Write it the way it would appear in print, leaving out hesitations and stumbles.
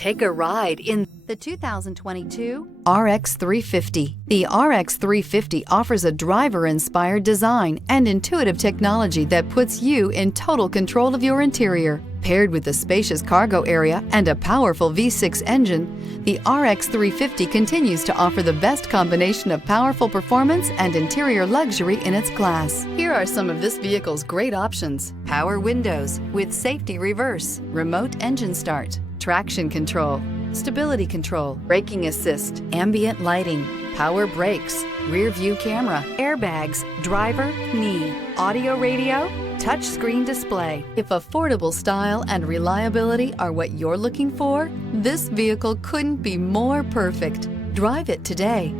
Take a ride in the 2022 RX 350. The RX 350 offers a driver-inspired design and intuitive technology that puts you in total control of your interior. Paired with a spacious cargo area and a powerful V6 engine, the RX 350 continues to offer the best combination of powerful performance and interior luxury in its class. Here are some of this vehicle's great options: power windows with safety reverse, remote engine start, traction control, stability control, braking assist, ambient lighting, power brakes, rear view camera, airbags, driver, knee, audio radio, touchscreen display. If affordable style and reliability are what you're looking for, this vehicle couldn't be more perfect. Drive it today.